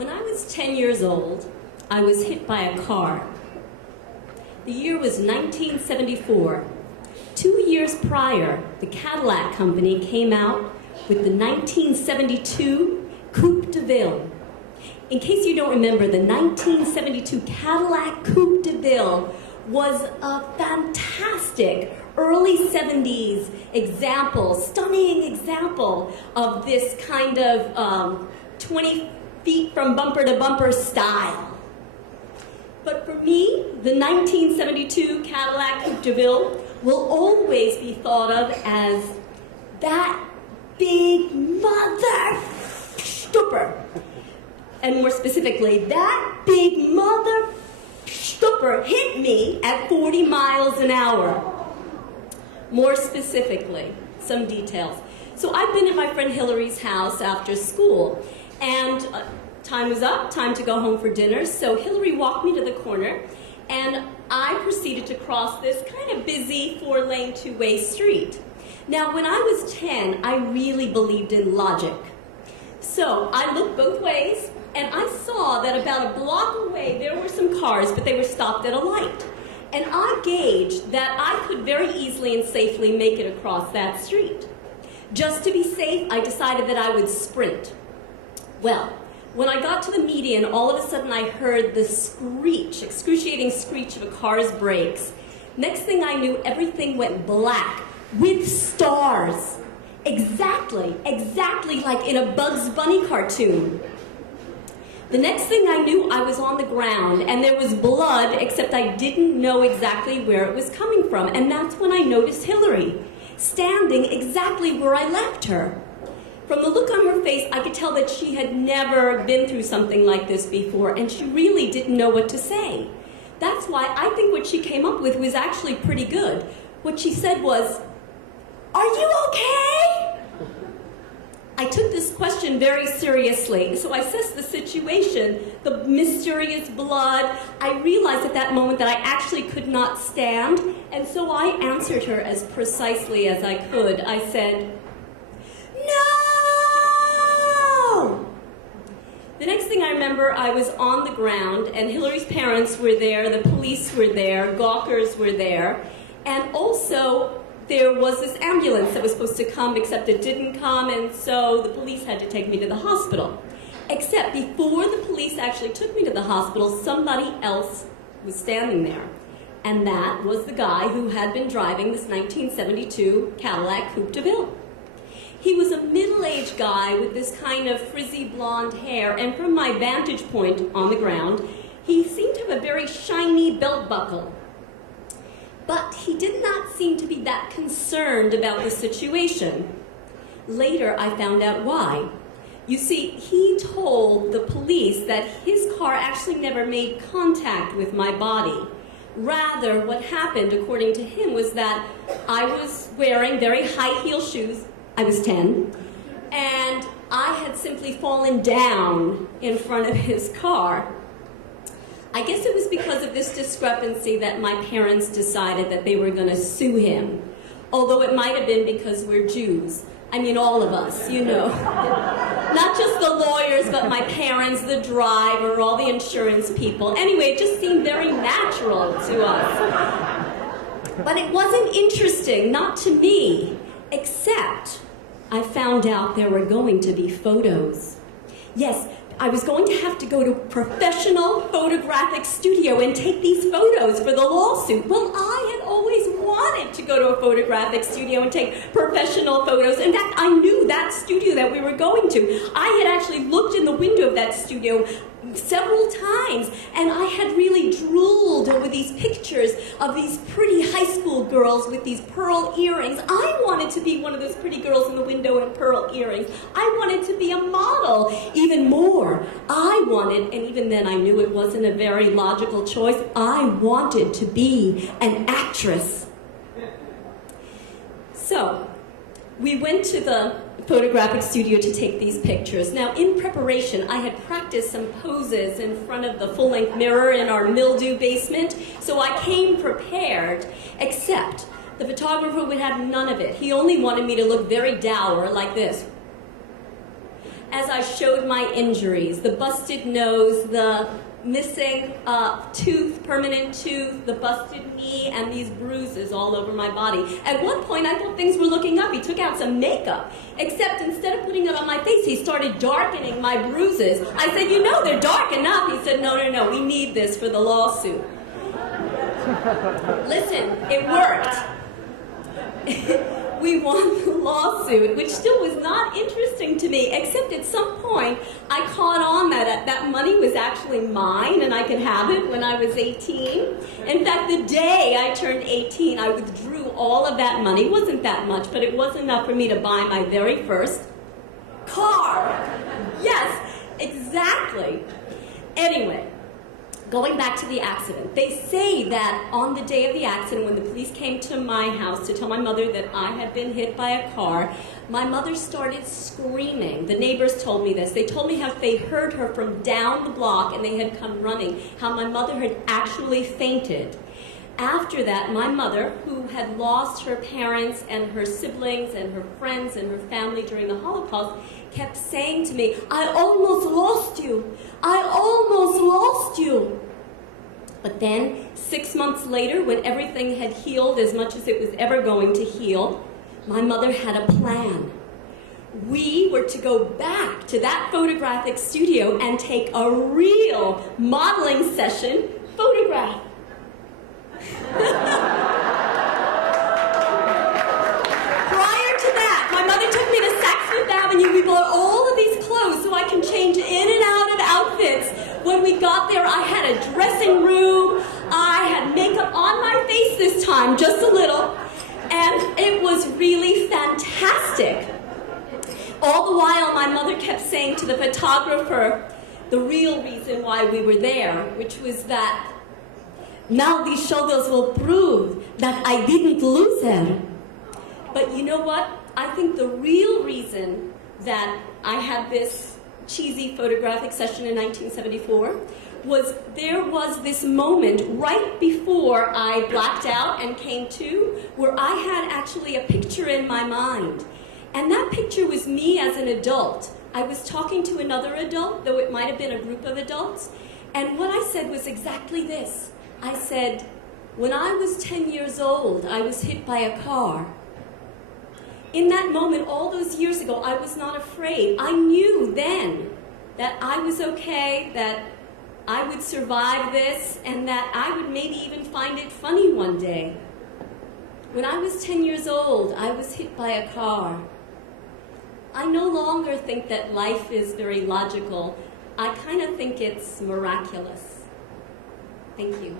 When I was 10 years old, I was hit by a car. The year was 1974. 2 years prior, the Cadillac company came out with the 1972 Coupe de Ville. In case you don't remember, the 1972 Cadillac Coupe de Ville was a fantastic early 70s example, stunning example of this kind of 20 feet from bumper to bumper style. But for me, the 1972 Cadillac Coupe de Ville will always be thought of as that big mother stupor. And more specifically, that big mother stupor hit me at 40 miles an hour. More specifically, some details. So I've been at my friend Hillary's house after school, and time was up, time to go home for dinner, so Hillary walked me to the corner, and I proceeded to cross this kind of busy four-lane, two-way street. Now, when I was 10, I really believed in logic. So I looked both ways, and I saw that about a block away there were some cars, but they were stopped at a light. And I gauged that I could very easily and safely make it across that street. Just to be safe, I decided that I would sprint. Well, when I got to the median, all of a sudden I heard the screech, excruciating screech of a car's brakes. Next thing I knew, everything went black with stars. Exactly like in a Bugs Bunny cartoon. The next thing I knew, I was on the ground, and there was blood, except I didn't know exactly where it was coming from. And that's when I noticed Hillary, standing exactly where I left her. From the look on her face, I could tell that she had never been through something like this before, and she really didn't know what to say. That's why I think what she came up with was actually pretty good. What she said was, "Are you okay?" I took this question very seriously, so I assessed the situation, the mysterious blood. I realized at that moment that I actually could not stand, and so I answered her as precisely as I could. I said, "No!" The next thing I remember, I was on the ground, and Hillary's parents were there, the police were there, gawkers were there, and also there was this ambulance that was supposed to come, except it didn't come, and so the police had to take me to the hospital. Except before the police actually took me to the hospital, somebody else was standing there. And that was the guy who had been driving this 1972 Cadillac Coupe de Ville. He was a middle-aged guy with this kind of frizzy blonde hair, and from my vantage point on the ground, he seemed to have a very shiny belt buckle. But he did not seem to be that concerned about the situation. Later, I found out why. You see, he told the police that his car actually never made contact with my body. Rather, what happened, according to him, was that I was wearing very high-heel shoes. I was 10. And I had simply fallen down in front of his car. I guess it was because of this discrepancy that my parents decided that they were going to sue him. Although it might have been because we're Jews. I mean, all of us, you know. Not just the lawyers, but my parents, the driver, all the insurance people. Anyway, it just seemed very natural to us. But it wasn't interesting, not to me, except I found out there were going to be photos. Yes, I was going to have to go to a professional photographic studio and take these photos for the lawsuit. Well, I had always wanted to go to a photographic studio and take professional photos. In fact, I knew that studio that we were going to. I had actually looked in the window of that studio several times, and I had really drooled over these pictures of these pretty high school girls with these pearl earrings. I wanted to be one of those pretty girls in the window in pearl earrings. I wanted to be a model. Even more, I wanted, and even then I knew it wasn't a very logical choice, I wanted to be an actress. So, we went to the photographic studio to take these pictures. Now, in preparation, I had practiced some poses in front of the full-length mirror in our mildew basement, so I came prepared, except the photographer would have none of it. He only wanted me to look very dour, like this. as I showed my injuries, the busted nose, the missing tooth, permanent tooth, the busted knee, and these bruises all over my body. At one point, I thought things were looking up. He took out some makeup, except instead of putting it on my face, he started darkening my bruises. I said, you know, they're dark enough. He said, no, no, no, we need this for the lawsuit. Listen, it worked. We won the lawsuit, which still was not interesting to me, except at some point I caught on that that money was actually mine and I could have it when I was 18. In fact, the day I turned 18, I withdrew all of that money. It wasn't that much, but it was enough for me to buy my very first car. Yes, exactly. Anyway, going back to the accident, they say that on the day of the accident, when the police came to my house to tell my mother that I had been hit by a car, my mother started screaming. The neighbors told me this. They told me how they heard her from down the block and they had come running, how my mother had actually fainted. After that, my mother, who had lost her parents and her siblings and her friends and her family during the Holocaust, kept saying to me, I almost lost you. I almost lost you. But then, 6 months later, when everything had healed as much as it was ever going to heal, my mother had a plan. We were to go back to that photographic studio and take a real modeling session photograph. Prior to that, my mother took me to Saks Fifth Avenue. We bought all of these clothes so I can change in and out of outfits. When we got there, I had a dressing room. I had makeup on my face this time, just a little, and it was really fantastic. All the while, my mother kept saying to the photographer the real reason why we were there, which was that now these shoulders will prove that I didn't lose her. But you know what? I think the real reason that I had this cheesy photographic session in 1974 was there was this moment right before I blacked out and came to where I had actually a picture in my mind. And that picture was me as an adult. I was talking to another adult, though it might have been a group of adults, and what I said was exactly this. I said, when I was 10 years old, I was hit by a car. In that moment, all those years ago, I was not afraid. I knew then that I was okay, that I would survive this, and that I would maybe even find it funny one day. When I was 10 years old, I was hit by a car. I no longer think that life is very logical. I kind of think it's miraculous. Thank you.